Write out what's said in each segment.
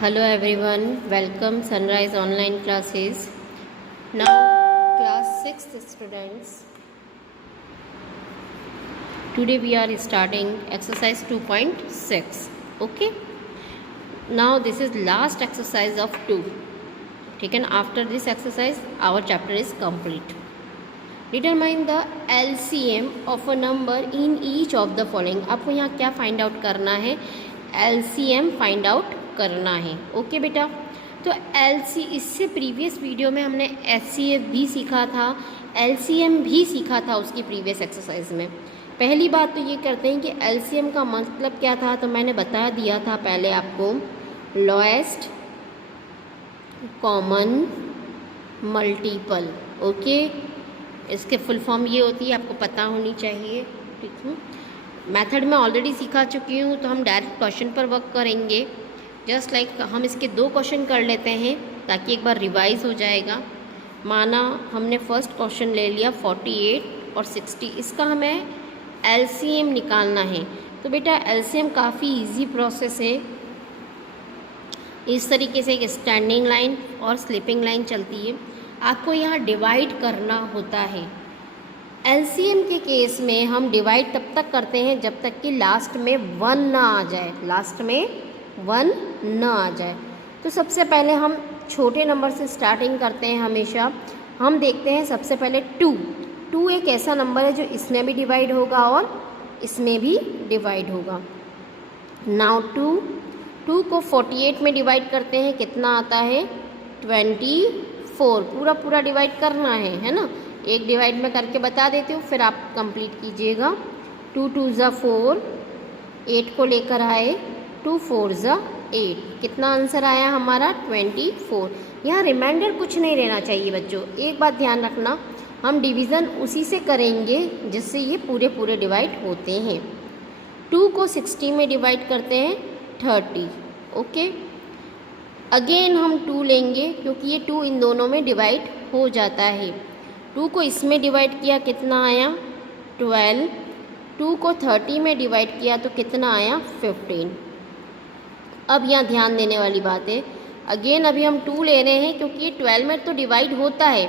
Hello everyone, welcome Sunrise online classes. Now class 6th students. Today we are starting exercise 2.6. Okay. Now this is last exercise of 2. Taken after this exercise our chapter is complete. Determine the LCM of a number in each of the following. आपको यहाँ क्या find out करना है? LCM find out करना है. Okay बेटा. तो इससे प्रीवियस वीडियो में हमने HCF भी सीखा था, LCM भी सीखा था उसकी प्रीवियस एक्सरसाइज में. पहली बात तो ये करते हैं कि LCM का मतलब क्या था, तो मैंने बता दिया था पहले आपको. Lowest common multiple. ओके. इसके फुल फॉर्म ये होती है, आपको पता होनी चाहिए. ठीक है. मेथड में ऑलरेडी सिखा चुकी हूँ, तो हम डायरेक्ट क्वेश्चन पर वर्क करेंगे. जस्ट लाइक हम इसके 2 क्वेश्चन कर लेते हैं ताकि एक बार रिवाइज हो जाएगा. माना हमने फर्स्ट क्वेश्चन ले लिया 48 और 60, इसका हमें LCM निकालना है. तो बेटा LCM काफ़ी इजी प्रोसेस है. इस तरीके से एक स्टैंडिंग लाइन और स्लीपिंग लाइन चलती है. आपको यहाँ डिवाइड करना होता है. LCM के केस में हम डिवाइड तब तक करते हैं जब तक कि लास्ट में 1 ना आ जाए. लास्ट में 1 ना आ जाए. तो सबसे पहले हम छोटे नंबर से स्टार्टिंग करते हैं हमेशा. हम देखते हैं सबसे पहले 2 एक ऐसा नंबर है जो इसमें भी डिवाइड होगा और इसमें भी डिवाइड होगा. नाउ 2 को 48 में डिवाइड करते हैं, कितना आता है? 24. पूरा डिवाइड करना है ना. एक डिवाइड में करके बता देती हूँ, फिर आप कंप्लीट कीजिएगा. 2 2 ज़ा 4, 8 को लेकर आए, 2 4 ज़ा 8. कितना आंसर आया हमारा? 24. यहाँ रिमाइंडर कुछ नहीं रहना चाहिए बच्चों. एक बात ध्यान रखना, हम डिवीज़न उसी से करेंगे जिससे ये पूरे डिवाइड होते हैं. 2 को 60 में डिवाइड करते हैं, 30. ओके. अगेन हम 2 लेंगे क्योंकि ये 2 इन दोनों में डिवाइड हो जाता है. 2 को इसमें डिवाइड किया, कितना आया? 12. 2 को 30 में डिवाइड किया तो कितना आया? 15. अब यहाँ ध्यान देने वाली बात है, अगेन अभी हम 2 ले रहे हैं क्योंकि ये 12 में तो डिवाइड होता है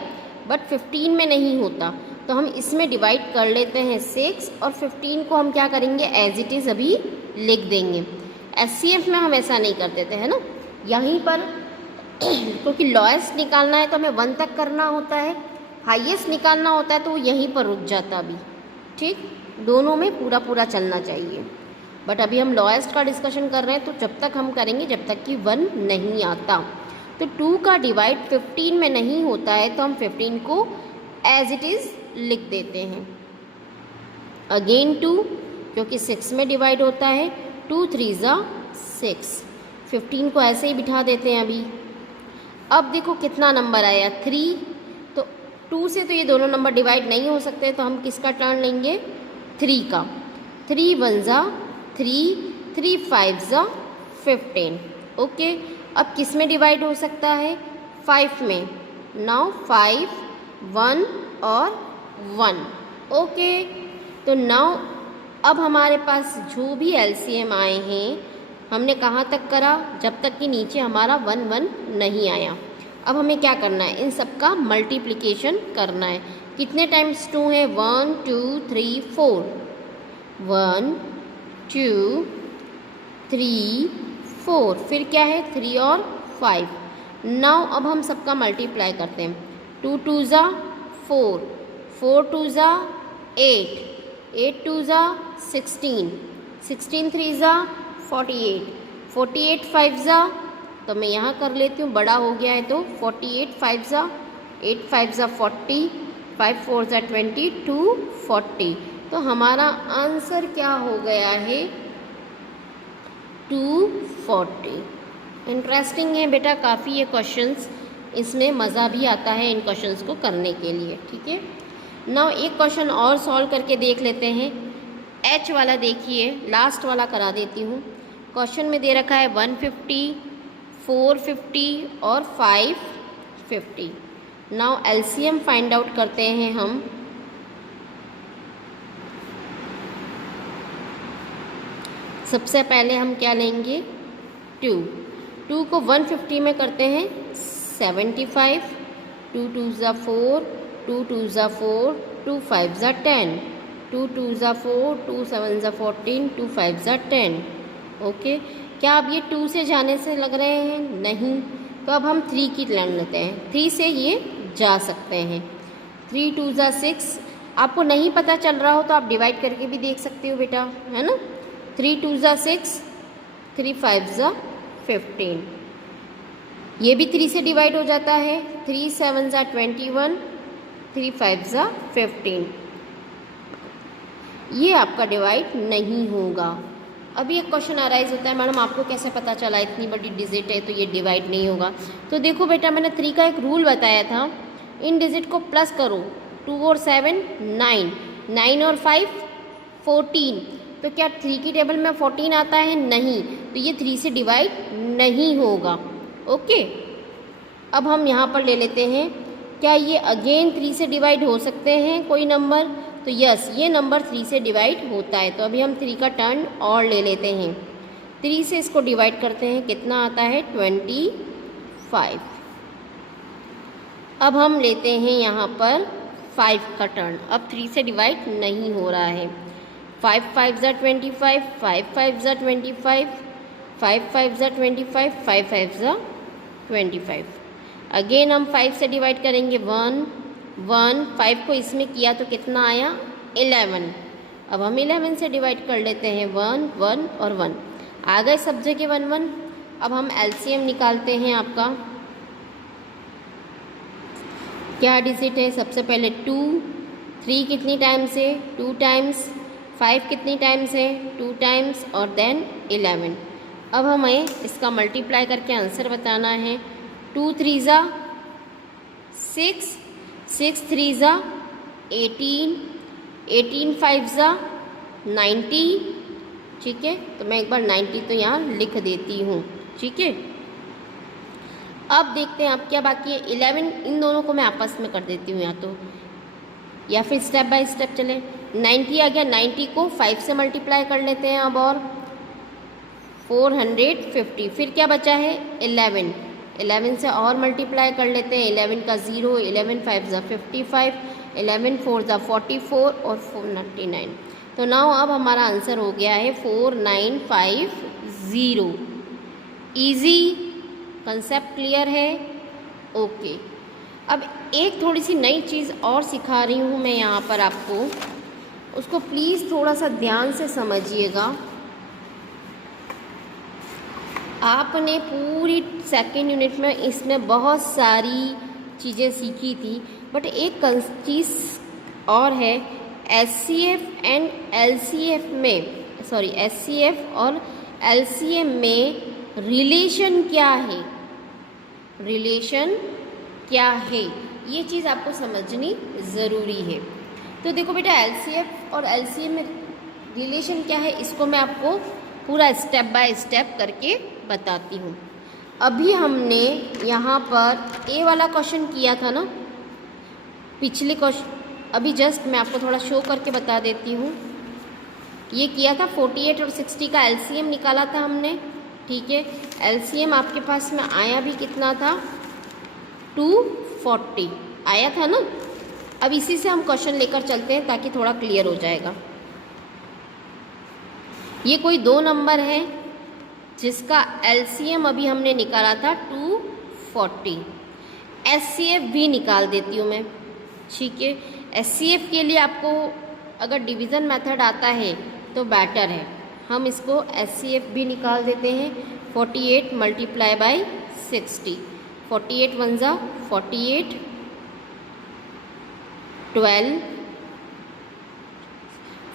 बट 15 में नहीं होता. तो हम इसमें डिवाइड कर लेते हैं 6 और 15 को हम क्या करेंगे? एज इट इज़ अभी लिख देंगे. HCF में हम ऐसा नहीं कर देते हैं ना. यहीं पर क्योंकि लोएस्ट निकालना है तो हमें 1 तक करना होता है, हाईएस्ट निकालना होता है तो वो यहीं पर रुक जाता भी. ठीक. दोनों में पूरा चलना चाहिए. बट अभी हम लोएस्ट का डिस्कशन कर रहे हैं, तो जब तक हम करेंगे जब तक कि 1 नहीं आता. तो 2 का डिवाइड 15 में नहीं होता है तो हम 15 को एज इट इज़ लिख देते हैं. अगेन 2 क्योंकि 6 में डिवाइड होता है, 2 3 ज़ा 6. 15 को ऐसे ही बिठा देते हैं अभी. अब देखो कितना नंबर आया? 3. तो 2 से तो ये दोनों नंबर डिवाइड नहीं हो सकते, तो हम किसका टर्न लेंगे? 3 का. 3 1 ज़ा 3, 3 5 ज़ा 15. ओके. अब किस में डिवाइड हो सकता है? 5 में. नाउ 5 1 और 1. ओके. तो नाउ अब हमारे पास जो भी LCM आए हैं, हमने कहाँ तक करा? जब तक कि नीचे हमारा 1 1 नहीं आया. अब हमें क्या करना है? इन सब का मल्टीप्लिकेशन करना है. कितने टाइम्स 2 है? 1 2 3 4. 1 2 3 4. फिर क्या है? 3 और 5. नाउ अब हम सबका मल्टीप्लाई करते हैं. 2 2 ज़ा 4, 4 2 ज़ा 8, 8 2 ज़ा 16, 16 3 ज़ा 48, 48 5 ज़ा, तो मैं यहाँ कर लेती हूँ, बड़ा हो गया है तो 48 5 ज़ा 8 5 ज़ा 40, 5 4 ज़ा 20, 2 40. तो हमारा आंसर क्या हो गया है? 240. इंटरेस्टिंग है बेटा काफ़ी ये क्वेश्चंस. इसमें मज़ा भी आता है इन क्वेश्चंस को करने के लिए. ठीक है. नाउ एक क्वेश्चन और सॉल्व करके देख लेते हैं. H वाला देखिए, लास्ट वाला करा देती हूँ. क्वेश्चन में दे रखा है 150, 450 और 550. नाउ LCM फाइंड आउट करते हैं हम. सबसे पहले हम क्या लेंगे? 2. 2 को 150 में करते हैं 75, 2 2 ज़ा 4, 2 2 ज़ा 4, 2 5 ज़ा 10, 2 2 ज़ा 4, 2 7 ज़ा 14, 2 5 ज़ा 10। ओके, क्या अब ये 2 से जाने से लग रहे हैं? नहीं। तो अब हम 3 की लाइन लेते हैं, 3 से ये जा सकते हैं। 3 2 ज़ा 6। आपको नहीं पता चल रहा हो तो आप डिवाइड करके भी देख सकते हो बेटा, है ना। 3 2 ज़ा 6, 3 5 ज़ा 15। ये भी 3 से डिवाइड हो जाता है। 3 7 ज़ा 21, 3 5 ज़ा 15। ये आपका डिवाइड नहीं होगा। अभी एक क्वेश्चन अराइज होता है, मैडम आपको कैसे पता चला इतनी बड़ी डिजिट है तो ये डिवाइड नहीं होगा। तो देखो बेटा, मैंने 3 का एक रूल बताया था, इन डिजिट को प्लस करो, 2 और 7 9, 9 और 5 14। तो क्या 3 की टेबल में 14 आता है? नहीं, तो ये 3 से डिवाइड नहीं होगा। ओके, अब हम यहाँ पर ले लेते हैं, क्या ये अगेन 3 से डिवाइड हो सकते हैं कोई नंबर? तो यस, ये नंबर 3 से डिवाइड होता है। तो अभी हम 3 का टर्न और ले लेते हैं, 3 से इसको डिवाइड करते हैं, कितना आता है? 25। अब हम लेते हैं यहाँ पर 5 का टर्न, अब 3 से डिवाइड नहीं हो रहा है। 5 5 ज़ा 25, 5 5 ज़ा 25, 5 5 ज़ा 25, 5 5 ज़ा 25। अगेन हम 5 से डिवाइड करेंगे, 1 1, 5 को इसमें किया तो कितना आया? 11। अब हम 11 से डिवाइड कर लेते हैं, 1 1 और 1 आ गए सब जगह 1 1। अब हम एलसीएम निकालते हैं आपका, क्या डिजिट है? सबसे पहले 2, 3 कितनी टाइम्स है? 2 टाइम्स, 5 कितनी टाइम्स है? 2 टाइम्स, और देन 11। अब हमें इसका मल्टीप्लाई करके आंसर बताना है। 2 3 ज़ा 6, 6 3 ज़ा 18, 18 5 ज़ा 90। ठीक है, तो मैं एक बार 90 तो यहाँ लिख देती हूँ। ठीक है, अब देखते हैं अब क्या बाकी है। 11, इन दोनों को मैं आपस में कर देती हूँ, या फिर स्टेप बाय स्टेप चले। 90 आ गया, 90 को 5 से मल्टीप्लाई कर लेते हैं अब, और 450। फिर क्या बचा है? 11, 11 से और मल्टीप्लाई कर लेते हैं, 11 का 0, 11 5 ज़ा 55, 11 4 ज़ा 44 और 499। तो नाउ अब हमारा आंसर हो गया है 4950। ईजी कंसेप्ट क्लियर है? ओके, अब एक थोड़ी सी नई चीज़ और सिखा रही हूँ मैं यहाँ पर आपको, उसको प्लीज़ थोड़ा सा ध्यान से समझिएगा। आपने पूरी सेकेंड यूनिट में इसमें बहुत सारी चीज़ें सीखी थी, बट एक चीज़ और है, एचसीएफ एंड एलसीएफ में, सॉरी एचसीएफ और एलसीएम में रिलेशन क्या है, रिलेशन क्या है, ये चीज़ आपको समझनी ज़रूरी है। तो देखो बेटा, एलसीएफ और एलसीएम में रिलेशन क्या है, इसको मैं आपको पूरा स्टेप बाय स्टेप करके बताती हूँ। अभी हमने यहाँ पर ए वाला क्वेश्चन किया था ना, पिछले क्वेश्चन, अभी जस्ट मैं आपको थोड़ा शो करके बता देती हूँ। ये किया था 48 और 60 का एलसीएम निकाला था हमने। ठीक है, एलसीएम आपके पास में आया भी कितना था? 240 आया था ना। अब इसी से हम क्वेश्चन लेकर चलते हैं ताकि थोड़ा क्लियर हो जाएगा। ये कोई दो नंबर है जिसका एलसीएम अभी हमने निकाला था 240। एचसीएफ भी निकाल देती हूँ मैं। ठीक है, एचसीएफ के लिए आपको अगर डिवीज़न मेथड आता है तो बेटर है, हम इसको एचसीएफ भी निकाल देते हैं। 48 मल्टीप्लाई बाई 60, 48 1 ज़ा 48, 12,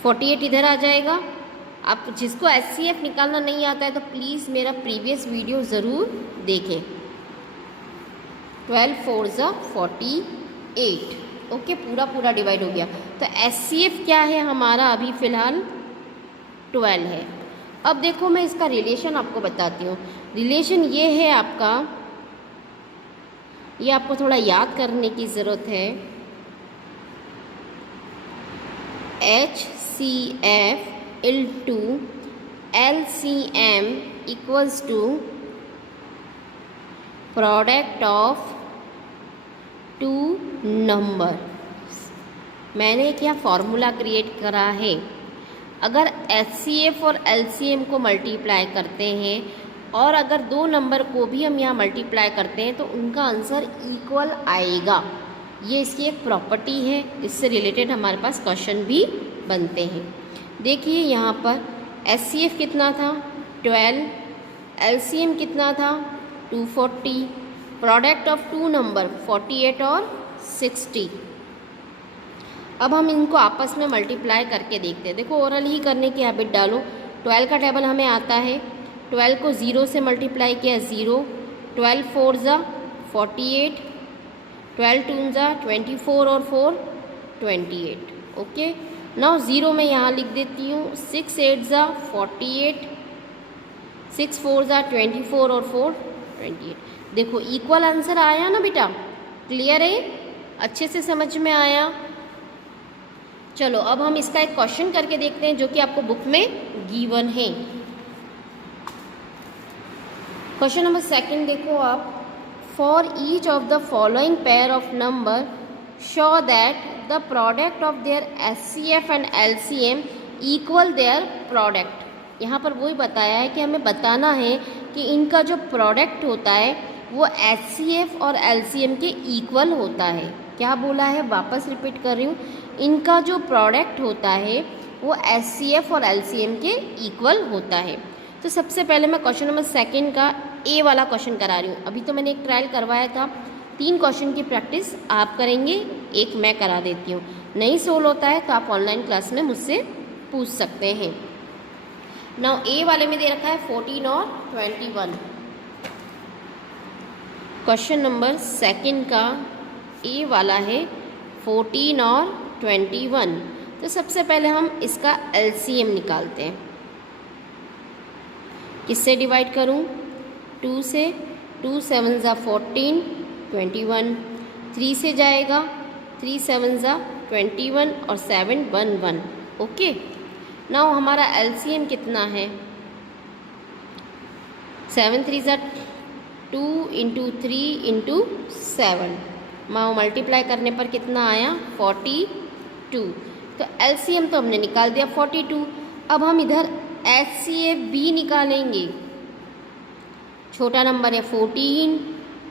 48 इधर आ जाएगा। आप जिसको एचसीएफ निकालना नहीं आता है तो प्लीज़ मेरा प्रीवियस वीडियो ज़रूर देखें। 12 4 ज़ा 48। ओके, पूरा डिवाइड हो गया। तो एचसीएफ क्या है हमारा अभी फ़िलहाल 12 है। अब देखो मैं इसका रिलेशन आपको बताती हूँ। रिलेशन ये है आपका, ये आपको थोड़ा याद करने की ज़रूरत है। HCF into LCM equals to product of two number. मैंने एक यहाँ फॉर्मूला क्रिएट करा है। अगर HCF और LCM को मल्टीप्लाई करते हैं और अगर दो नंबर को भी हम यहाँ मल्टीप्लाई करते हैं तो उनका आंसर इक्वल आएगा। ये इसकी एक प्रॉपर्टी है, इससे रिलेटेड हमारे पास क्वेश्चन भी बनते हैं। देखिए यहाँ पर HCF कितना था 12, LCM कितना था 240, प्रोडक्ट ऑफ टू नंबर 48 और 60। अब हम इनको आपस में मल्टीप्लाई करके देखते हैं। देखो ओरल ही करने की हैबिट डालो। 12 का टेबल हमें आता है, 12 को 0 से मल्टीप्लाई किया 0, 12 4 ज़ा 48, 12 2 ज़ा 24 और 4 28। ओके, नाउ 0 में यहाँ लिख देती हूँ, 6 8 ज़ा 48, 6 4 ज़ा 24 और 4 28। देखो इक्वल आंसर आया ना बेटा, क्लियर है, अच्छे से समझ में आया। चलो अब हम इसका एक क्वेश्चन करके देखते हैं जो कि आपको बुक में गिवन है। क्वेश्चन नंबर 2 देखो आप, for each of the following pair of number show that the product of their HCF and LCM equal their product. यहाँ पर वही बताया है कि हमें बताना है कि इनका जो प्रोडक्ट होता है वो HCF और LCM के इक्वल होता है। क्या बोला है, वापस रिपीट कर रही हूँ, इनका जो प्रोडक्ट होता है वो HCF और LCM के इक्वल होता है। तो सबसे पहले मैं क्वेश्चन नंबर 2 का ए वाला क्वेश्चन करा रही हूँ। अभी तो मैंने एक ट्रायल करवाया था, 3 क्वेश्चन की प्रैक्टिस आप करेंगे, एक मैं करा देती हूँ। नहीं सोल्व होता है तो आप ऑनलाइन क्लास में मुझसे पूछ सकते हैं। नाउ ए वाले में दे रखा है 14 और 21। क्वेश्चन नंबर 2 का ए वाला है 14 और 21। तो सबसे पहले हम इसका LCM निकालते हैं। किससे डिवाइड करूं, 2 से, 2 7 ज़ा 14, 21, 3 से जाएगा, 3 7 ज़ा 21 और 7 1 1। ओके, नाउ हमारा LCM कितना है, 7 3 ज़ा 2 इंटू 3 इंटू 7, मल्टीप्लाई करने पर कितना आया 42। तो LCM तो हमने निकाल दिया 42। अब हम इधर HCF भी निकालेंगे। छोटा नंबर है 14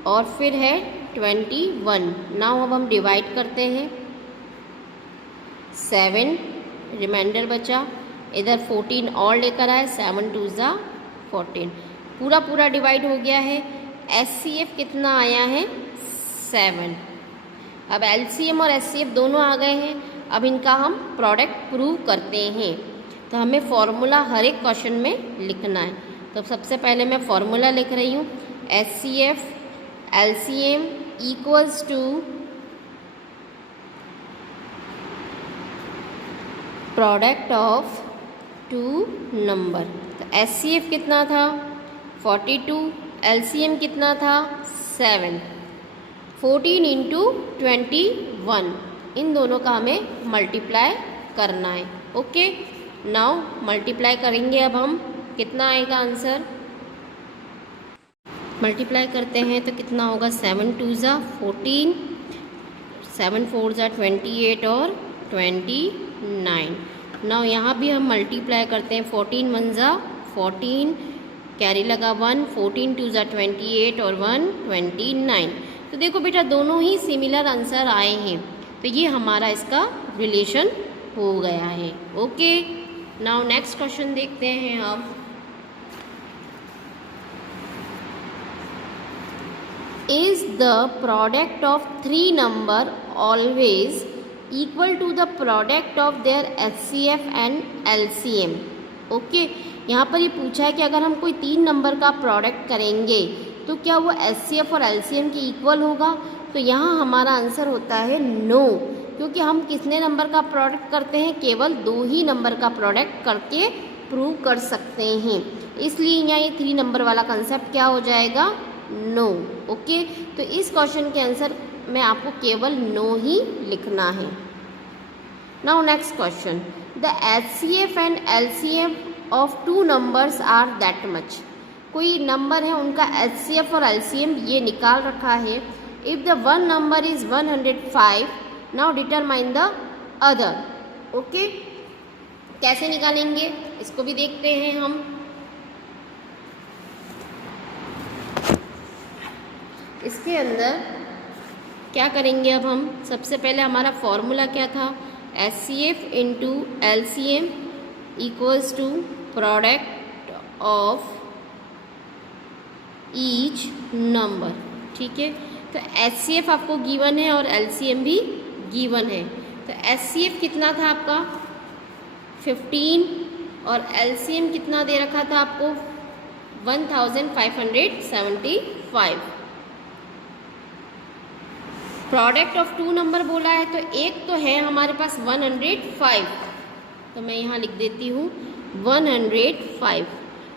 और फिर है 21। नाउ अब हम डिवाइड करते हैं, 7 रिमाइंडर बचा, इधर 14 और लेकर आए, 7 2 ज़ा 14, पूरा पूरा डिवाइड हो गया है। HCF कितना आया है 7। अब LCM और HCF दोनों आ गए हैं, अब इनका हम प्रोडक्ट प्रूव करते हैं। तो हमें फॉर्मूला हर एक क्वेश्चन में लिखना है। तो सबसे पहले मैं फॉर्मूला लिख रही हूँ, HCF LCM equals to product of two number. तो HCF कितना था 42, LCM कितना था 7, 14 इंटू 21, इन दोनों का हमें मल्टीप्लाई करना है। ओके, नाउ मल्टीप्लाई करेंगे। अब हम कितना आएगा आंसर, मल्टीप्लाई करते हैं तो कितना होगा, 7 2 ज़ा 14, 7 4 ज़ा 28 और 29। नाउ यहाँ भी हम मल्टीप्लाई करते हैं, 14 1 ज़ा 14, कैरी लगा 1, 14 2 ज़ा 28 और 1 29। तो देखो बेटा दोनों ही सिमिलर आंसर आए हैं, तो ये हमारा इसका रिलेशन हो गया है। ओके, नाउ नेक्स्ट क्वेश्चन देखते हैं अब। Is the product of 3 number always equal to the product of their HCF and LCM। Okay, यहाँ पर ये पूछा है कि अगर हम कोई 3 नंबर का प्रोडक्ट करेंगे तो क्या वो HCF और LCM के इक्वल होगा। तो यहाँ हमारा आंसर होता है नो, क्योंकि हम कितने नंबर का प्रोडक्ट करते हैं, केवल 2 ही नंबर का प्रोडक्ट करके प्रूव कर सकते हैं। इसलिए यहाँ ये 3 नंबर वाला कंसेप्ट क्या हो जाएगा, नो। ओके, तो इस क्वेश्चन के आंसर में आपको केवल नो ही लिखना है। Now next question, the HCF and LCM of 2 numbers are that much. कोई नंबर है उनका HCF और LCM ये निकाल रखा है। If the one number is 105, now determine the other. Okay, कैसे निकालेंगे इसको भी देखते हैं हम। इसके अंदर क्या करेंगे अब हम, सबसे पहले हमारा फॉर्मूला क्या था, HCF into LCM equals to product of each number. ठीक है, तो HCF आपको गिवन है और LCM भी गिवन है। तो HCF कितना था आपका 15 और LCM कितना दे रखा था आपको 1575। प्रोडक्ट ऑफ टू नंबर बोला है, तो एक तो है हमारे पास 105, तो मैं यहाँ लिख देती हूँ 105,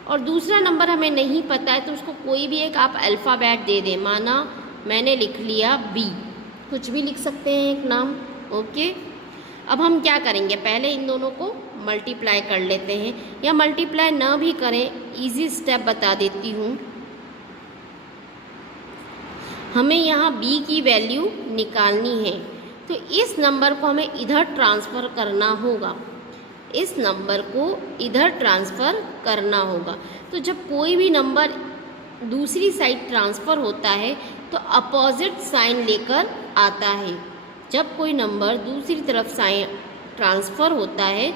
और दूसरा नंबर हमें नहीं पता है तो उसको कोई भी एक आप अल्फ़ाबेट दे दें। माना मैंने लिख लिया B, कुछ भी लिख सकते हैं एक नाम। ओके, अब हम क्या करेंगे, पहले इन दोनों को मल्टीप्लाई कर लेते हैं, या मल्टीप्लाई ना भी करें, इजी स्टेप बता देती हूँ। हमें यहाँ B की वैल्यू निकालनी है, तो इस नंबर को हमें इधर ट्रांसफ़र करना होगा, इस नंबर को इधर ट्रांसफ़र करना होगा। तो जब कोई भी नंबर दूसरी साइड ट्रांसफ़र होता है तो अपोजिट साइन लेकर आता है। जब कोई नंबर दूसरी तरफ साइन ट्रांसफ़र होता है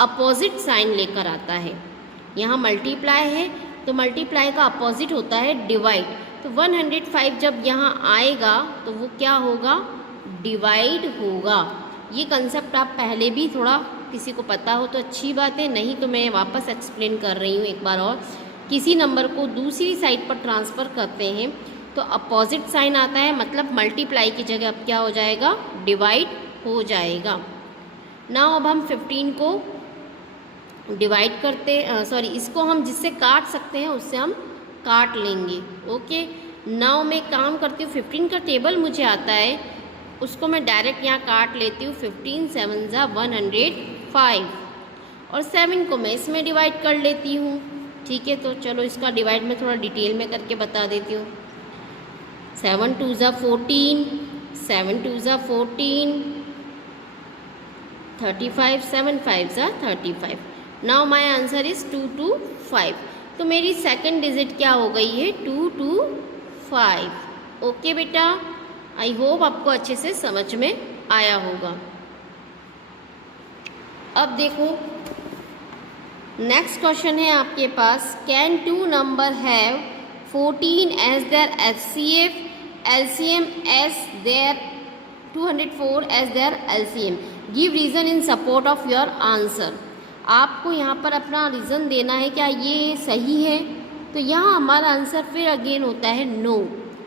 अपोजिट साइन लेकर आता है। यहाँ मल्टीप्लाई है तो मल्टीप्लाई का अपोजिट होता है डिवाइड। तो 105 जब यहाँ आएगा तो वो क्या होगा, डिवाइड होगा। ये कंसेप्ट आप पहले भी थोड़ा किसी को पता हो तो अच्छी बात है, नहीं तो मैं वापस एक्सप्लेन कर रही हूँ एक बार और। किसी नंबर को दूसरी साइड पर ट्रांसफ़र करते हैं तो अपोजिट साइन आता है, मतलब मल्टीप्लाई की जगह अब क्या हो जाएगा, डिवाइड हो जाएगा। नाउ अब हम 15 को डिवाइड करते, सॉरी इसको हम जिससे काट सकते हैं उससे हम काट लेंगे। ओके, नाउ मैं काम करती हूँ, 15 का टेबल मुझे आता है, उसको मैं डायरेक्ट यहाँ काट लेती हूँ। 15 7 ज़ा 105 और 7 को मैं इसमें डिवाइड कर लेती हूँ। ठीक है, तो चलो इसका डिवाइड मैं थोड़ा डिटेल में करके बता देती हूँ। 7 2 ज़ा 14, 7 2 ज़ा 14, 35, 7 5 ज़ा 35। Now my answer is 225। तो मेरी सेकंड डिजिट क्या हो गई है, 225। ओके बेटा, आई होप आपको अच्छे से समझ में आया होगा। अब देखो नेक्स्ट क्वेश्चन है आपके पास, can two number have 14 as their HCF, LCM as their 204 as their LCM, give reason in support of your answer. आपको यहाँ पर अपना रीज़न देना है, क्या ये सही है। तो यहाँ हमारा आंसर फिर अगेन होता है नो।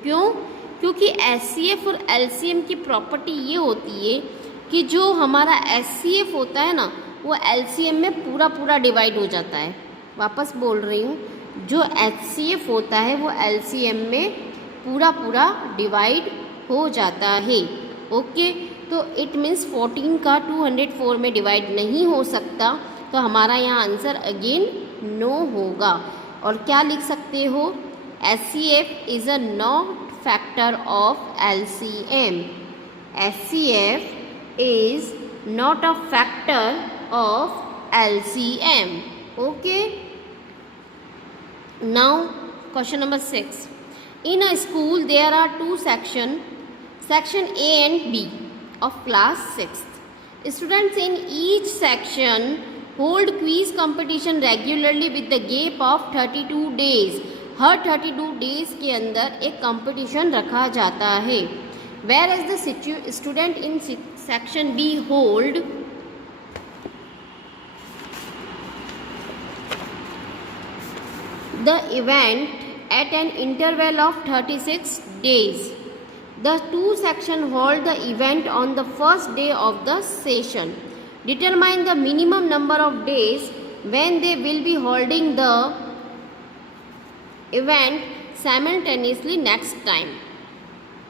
क्यों, क्योंकि HCF और LCM की प्रॉपर्टी ये होती है कि जो हमारा HCF होता है ना वो LCM में पूरा पूरा डिवाइड हो जाता है। वापस बोल रही हूँ, जो HCF होता है वो LCM में पूरा पूरा डिवाइड हो जाता है। ओके, तो इट मीन्स 14 का 204 में डिवाइड नहीं हो सकता, तो हमारा यहाँ आंसर अगेन नो होगा। और क्या लिख सकते हो, HCF is a not factor of LCM. HCF is not a factor of LCM. Okay. Now question number 6. In a school there are two sections, section A and B of class 6th. Students in each section hold quiz competition regularly with the gap of 32 days. हर 32 days के अंदर एक competition रखा जाता है। Whereas the student in section B hold the event at an interval of 36 days. The two section hold the event on the first day of the session. Determine the minimum number of days when they will be holding the event simultaneously next time.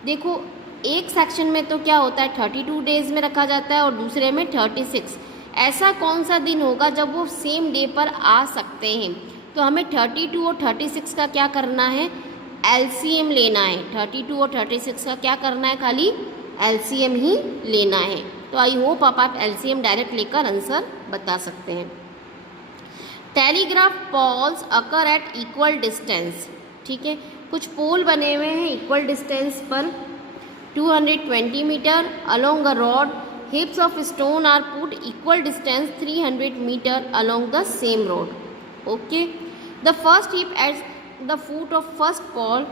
देखो एक section में तो क्या होता है 32 days में रखा जाता है और दूसरे में 36। ऐसा कौन सा दिन होगा जब वो सेम डे पर आ सकते हैं। तो हमें 32 और 36 का क्या करना है, एलसीएम लेना है। 32 और 36 का क्या करना है, खाली एलसीएम ही लेना है। तो आई होप आप एलसीएम डायरेक्ट लेकर आंसर बता सकते हैं। Telegraph poles occur at equal distance, ठीक है, कुछ पोल बने हुए हैं इक्वल डिस्टेंस पर। 220 metre along a road, heaps of stone are put equal distance 300 meter along the same road. Okay, the first heap at the foot of first pole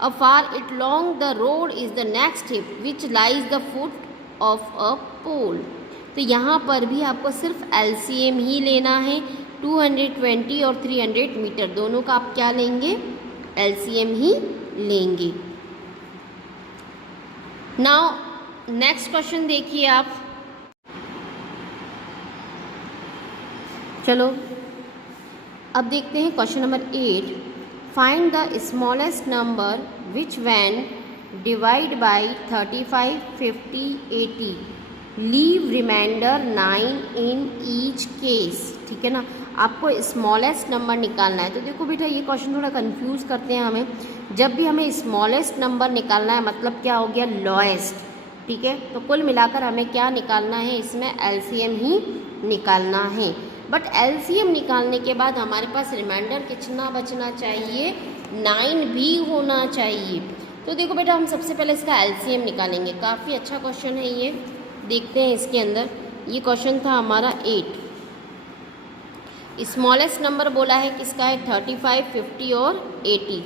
afar it along the road is the next heap which lies the foot of a pole. तो यहाँ पर भी आपको सिर्फ LCM ही लेना है। 220 और 300 metre दोनों का आप क्या लेंगे, LCM ही लेंगे। नाउ नेक्स्ट क्वेश्चन देखिए आप। चलो अब देखते हैं question number 8। Find the smallest number which when divide by 35, 50, 80 leave remainder 9 in each case. ठीक है ना, आपको स्मॉलेस्ट नंबर निकालना है। तो देखो बेटा ये क्वेश्चन थोड़ा कंफ्यूज करते हैं हमें। जब भी हमें स्मॉलेस्ट नंबर निकालना है मतलब क्या हो गया, लोएस्ट। ठीक है, तो कुल मिलाकर हमें क्या निकालना है, इसमें एलसीएम ही निकालना है। बट एलसीएम निकालने के बाद हमारे पास रिमाइंडर कितना बचना चाहिए, 9 भी होना चाहिए। तो देखो बेटा हम सबसे पहले इसका एलसीएम निकालेंगे। काफ़ी अच्छा क्वेश्चन है ये, देखते हैं इसके अंदर। ये क्वेश्चन था हमारा 8। स्मॉलेस्ट नंबर बोला है किसका है, 35, 50 और 80।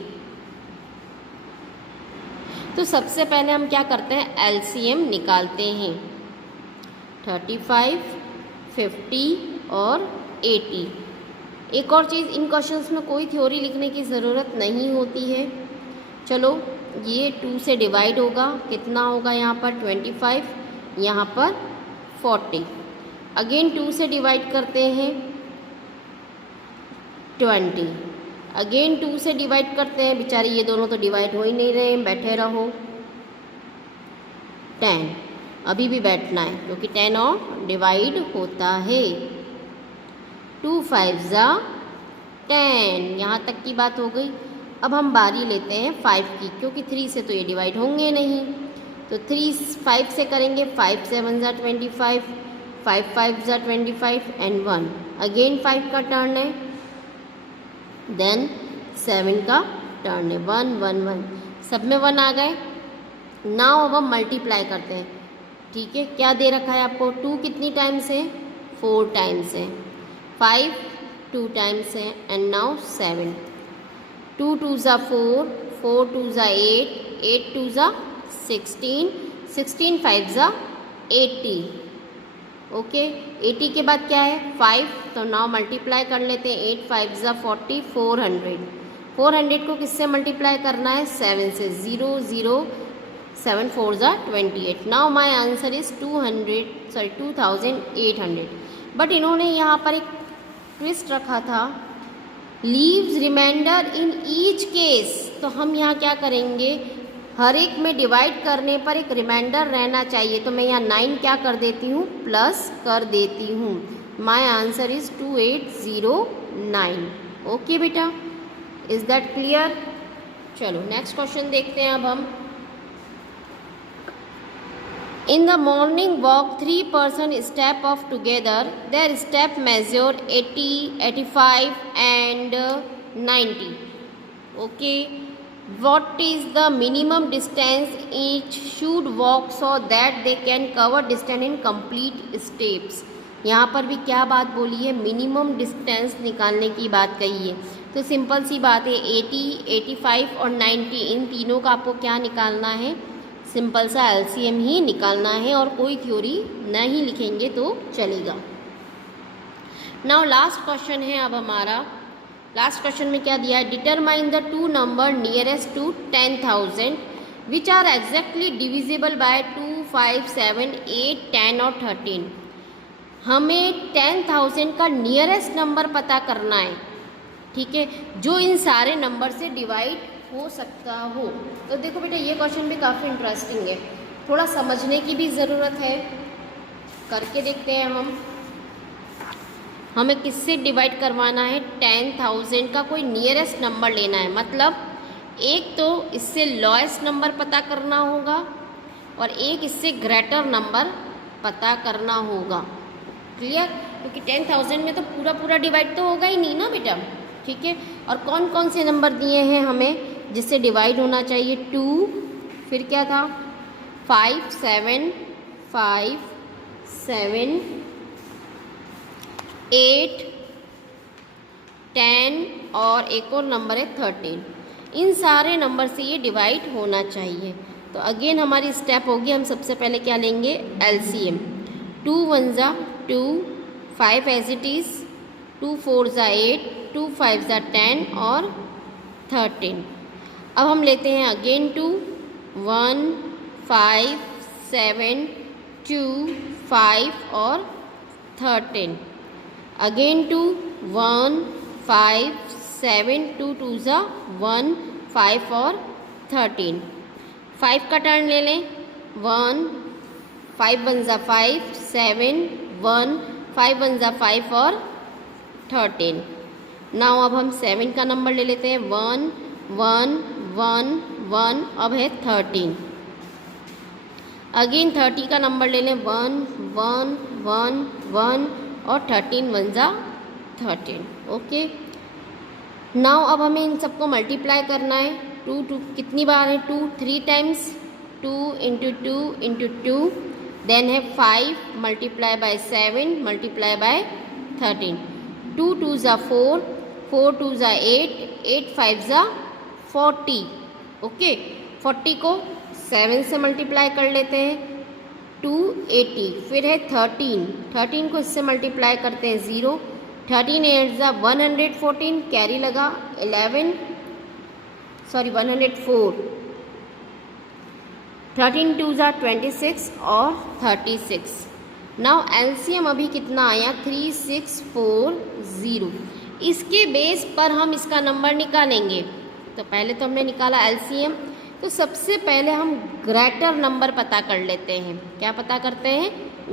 तो सबसे पहले हम क्या करते हैं, एलसीएम निकालते हैं। 35, 50 और 80। एक और चीज़, इन क्वेश्चंस में कोई थ्योरी लिखने की ज़रूरत नहीं होती है। चलो ये 2 से डिवाइड होगा, कितना होगा यहाँ पर 25, यहाँ पर 40। अगेन 2 से डिवाइड करते हैं 20। अगेन 2 से डिवाइड करते हैं, बेचारी ये दोनों तो डिवाइड हो ही नहीं रहे हैं, बैठे रहो। 10, अभी भी बैठना है क्योंकि 10 और डिवाइड होता है। 2 5 जा 10, यहाँ तक की बात हो गई। अब हम बारी लेते हैं 5 की, क्योंकि 3 से तो ये डिवाइड होंगे नहीं। तो 3 5 से करेंगे, 5 7 जा 25, 5 5 जा 25 एंड 1। अगेन 5 का टर्न है, देन 7 का टर्न है। 1 1 1, सब में 1 आ गए। नाउ अब हम मल्टीप्लाई करते हैं। ठीक है, क्या दे रखा है आपको, 2 कितनी टाइम्स है, 4 टाइम्स है। 5 2 टाइम्स है एंड नाउ 7। 2 2 जा 4, 4 2 जा 8, 8 2 जा 16, 16 5 जा 80। ओके, 80 के बाद क्या है 5, तो नाउ मल्टीप्लाई कर लेते हैं। 8 5 जा 40, 400। 400 को किससे मल्टीप्लाई करना है, 7 से। 0 0 7 4 जा 28। Now my answer is 2800। But इन्होंने यहाँ पर एक ट्विस्ट रखा था, leaves remainder in each case. तो हम यहाँ क्या करेंगे, हर एक में डिवाइड करने पर एक रिमाइंडर रहना चाहिए। तो मैं यहाँ 9 क्या कर देती हूँ, प्लस कर देती हूँ। माई आंसर इज 2809। ओके बेटा, इज दैट क्लियर। चलो नेक्स्ट क्वेश्चन देखते हैं अब हम। In the morning walk, 3 person step off together. Their step measure 80, 85 and 90. Okay. What is the minimum distance each should walk so that they can cover distance in complete steps? यहाँ पर भी क्या बात बोली है, मिनिमम डिस्टेंस निकालने की बात कही है। तो सिंपल सी बात है, 80, 85 और 90 इन तीनों का आपको क्या निकालना है, सिंपल सा एलसीएम ही निकालना है और कोई थ्योरी नहीं लिखेंगे तो चलेगा। नाउ लास्ट क्वेश्चन है अब हमारा। लास्ट क्वेश्चन में क्या दिया है, determine the 2 number nearest to 10,000 which are exactly divisible by 2, 5, 7, 8, 10 और 13। हमें 10,000 का नियरेस्ट नंबर पता करना है। ठीक है, जो इन सारे नंबर से डिवाइड हो सकता हो। तो देखो बेटा ये क्वेश्चन भी काफ़ी इंटरेस्टिंग है, थोड़ा समझने की भी ज़रूरत है, करके देखते हैं हम। हमें किससे डिवाइड करवाना है, 10,000 का कोई नियरेस्ट नंबर लेना है। मतलब एक तो इससे लोएस्ट नंबर पता करना होगा और एक इससे ग्रेटर नंबर पता करना होगा। क्लियर? क्योंकि 10,000 में तो पूरा पूरा डिवाइड तो होगा ही नहीं ना बेटा। ठीक है, और कौन कौन से नंबर दिए हैं हमें जिससे डिवाइड होना चाहिए, 2, फिर क्या था 5 7 5 7 8 10 और एक और नंबर है 13। इन सारे नंबर से ये डिवाइड होना चाहिए। तो अगेन हमारी स्टेप होगी, हम सबसे पहले क्या लेंगे, एलसीएम। 2 1 ज़ा 2, 5 एज इट इज़, 2 4 ज़ा 8, 2 5 ज़ा 10 और 13। अब हम लेते हैं अगेन 2 1 5 7 2 5 और 13। अगेन 2 1 5 7 2 2 ज़ा 1 5 और 13। 5 का टर्न ले लें, 1 5 1 ज़ा 5 7 1 5 1 ज़ा 5 और 13। नाउ अब हम 7 का नंबर ले लेते हैं, 1 1 1 1, अब है 13। अगेन 30 का नंबर ले लें, 1 1 1 1 और 13 1 ज़ा 13। ओके, नाउ अब हमें इन सबको मल्टीप्लाई करना है। 2 2 कितनी बार है, 2 3 टाइम्स, 2 इंटू 2 इंटू 2, देन है 5 मल्टीप्लाई बाय 7 मल्टीप्लाई बाय 13। 2 2 ज़ा 4, 4 2 ज़ा 8, 8 5 ज़ा 40। ओके, 40 को 7 से मल्टीप्लाई कर लेते हैं, 280। फिर है 13, 13 को इससे मल्टीप्लाई करते हैं 0, 13 8 ज़ा 114, कैरी लगा 114, 13 2 ज़ा 26 और 36। नाउ एलसीएम अभी कितना आया, 3640। इसके बेस पर हम इसका नंबर निकालेंगे। तो पहले तो हमने निकाला एलसीएम, तो सबसे पहले हम ग्रेटर नंबर पता कर लेते हैं। क्या पता करते हैं,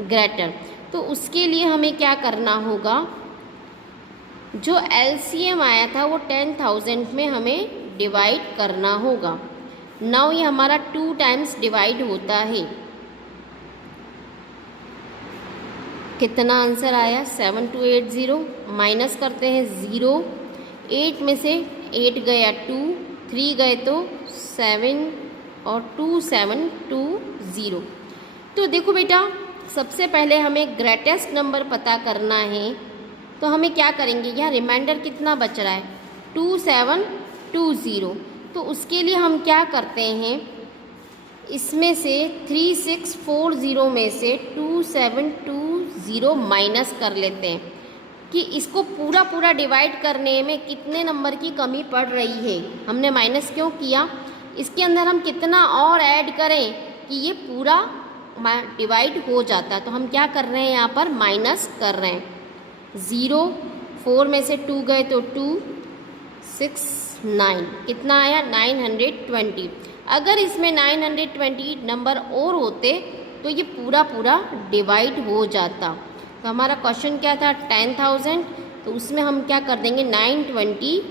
ग्रेटर। तो उसके लिए हमें क्या करना होगा, जो एलसीएम आया था वो 10,000 में हमें डिवाइड करना होगा। नाउ ये हमारा 2 टाइम्स डिवाइड होता है। कितना आंसर आया, 7280। माइनस करते हैं 0, 8 में से 8 गया 2, 3 गए तो 7 और 2 7 2 0। तो देखो बेटा, सबसे पहले हमें ग्रेटेस्ट नंबर पता करना है। तो हमें क्या करेंगे, यहाँ रिमाइंडर कितना बच रहा है, 2720। तो उसके लिए हम क्या करते हैं, इसमें से 3640 में से 2720 माइनस कर लेते हैं कि इसको पूरा पूरा डिवाइड करने में कितने नंबर की कमी पड़ रही है। हमने माइनस क्यों किया, इसके अंदर हम कितना और ऐड करें कि ये पूरा डिवाइड हो जाता। तो हम क्या कर रहे हैं, यहाँ पर माइनस कर रहे हैं। 0, 4 में से 2 गए तो 2 6 9, कितना आया 920। अगर इसमें 920 नंबर और होते तो ये पूरा पूरा डिवाइड हो जाता। तो हमारा क्वेश्चन क्या था, 10,000, तो उसमें हम क्या कर देंगे, 920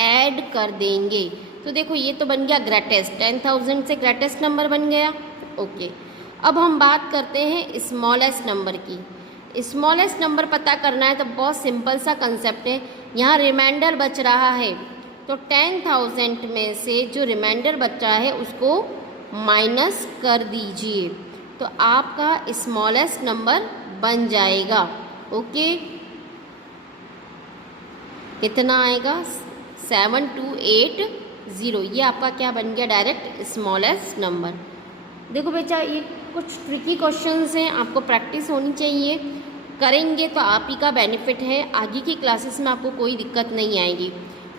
ऐड कर देंगे। तो देखो ये तो बन गया ग्रेटेस्ट, 10,000 से ग्रेटेस्ट नंबर बन गया। ओके, अब हम बात करते हैं स्मॉलेस्ट नंबर की। स्मॉलेस्ट नंबर पता करना है तो बहुत सिंपल सा कंसेप्ट है। यहाँ रिमाइंडर बच रहा है, तो 10,000 में से जो रिमाइंडर बचा है उसको माइनस कर दीजिए, तो आपका स्मॉलेस्ट नंबर बन जाएगा। ओके, कितना आएगा, 7280। ये आपका क्या बन गया, डायरेक्ट स्मॉलेस्ट नंबर। देखो बेटा, ये कुछ ट्रिकी क्वेश्चंस हैं, आपको प्रैक्टिस होनी चाहिए। करेंगे तो आप ही का बेनिफिट है, आगे की क्लासेस में आपको कोई दिक्कत नहीं आएगी।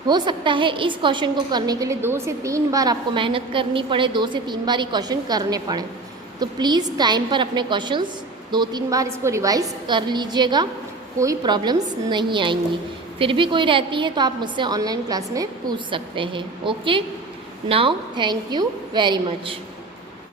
हो सकता है इस क्वेश्चन को करने के लिए 2 से 3 बार आपको मेहनत करनी पड़े, 2 से 3 बार ये क्वेश्चन करने पड़े। तो प्लीज़ टाइम पर अपने क्वेश्चंस 2-3 बार इसको रिवाइज कर लीजिएगा, कोई प्रॉब्लम्स नहीं आएंगी। फिर भी कोई रहती है तो आप मुझसे ऑनलाइन क्लास में पूछ सकते हैं। Okay, now thank you very much.